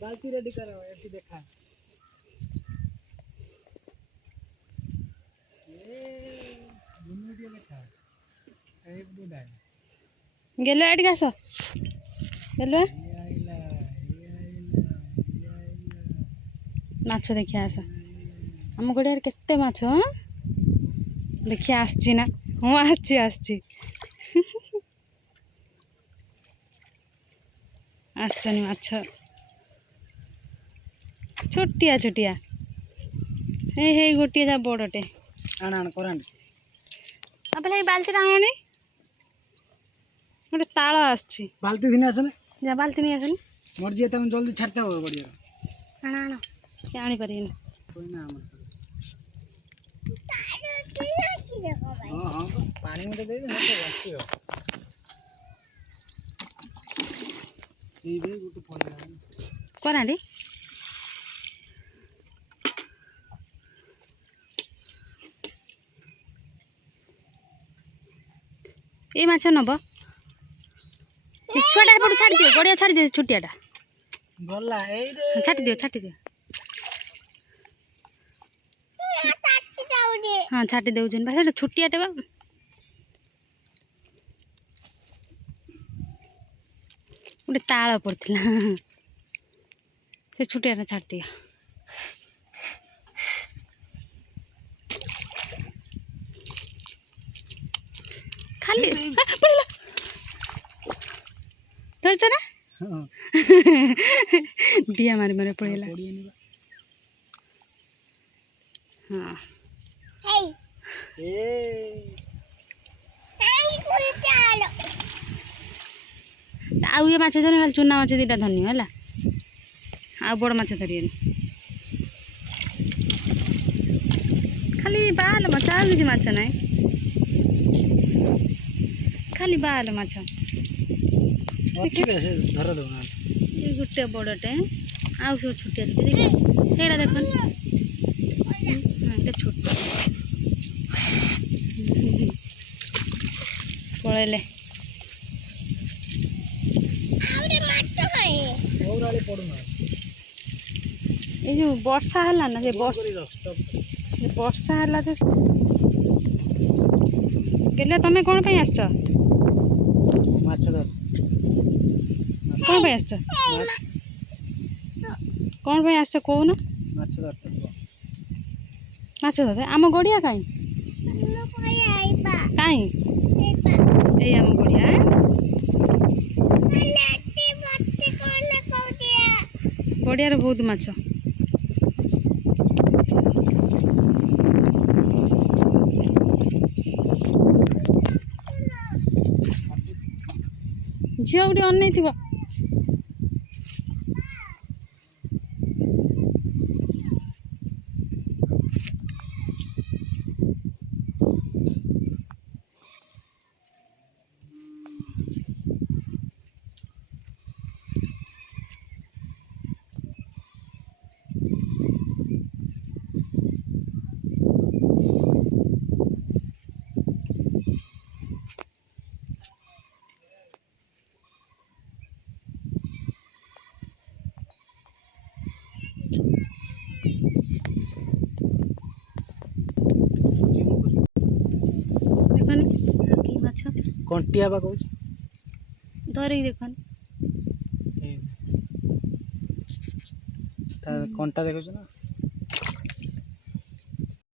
बाल्टी रेडी करो ऐसी देखा गेलो एट गास गेलो माछ देखिया आस आम गड़िया केते माछ देखिया आसची ना हाँ आसची आसची आसचनी माछ छोटिया छोटिया हे हे गोटे जा बड़टे आण आण करान अब बाल्टी आनी गोटे ताल आसची बाल्टी दिन आसने जा बाल्टी नहीं आसनी मर्जी तुम जल्दी छाड़ता हो बढ़िया आण आण कि आनी परिन कोई ना हां हां पानी में दे दे ना तो बच्ची हो ये भी गुट फोन करांडी ये माछ नब छुआटा एपटू छाड़ दियो गड़िया छाड़ दियो छुटियाटा गला ए रे छाटी दियो छाटी दियो हाँ छाटी देउछन बा सेटा छुटियाटे बा गोटे ताल पड़थिला से छुटियाटा छाड़ दियो खाली पड़ला धरछ ना हां डिया मारी मारी पड़ेला हाँ आउ ये माछ धरनी खाली चुना माछ दीटा धरनी है आ बड़ माछ धरिए खाली बाल माछ आ किसी माछ ना खाली बाल माछ धर दो ना ये गोटे बड़टे आउ सब छोटिया छोटिया देखा देखन छोट पड़ेले ये जो वर्षा है ना से वर्षा है जो गेले तमें कौन पे आसछ माछ धर कौन पे आसछ कौन पे आसछ कहून माछ धर माछ धर आम गड़िया कहीं कहीं ए आम गड़िया गड़िया रे बहुत माछ झील गोटे अनै थी देखनी माछ कंटिया बा कहू धरिक देखनी कंटा देखुछ ना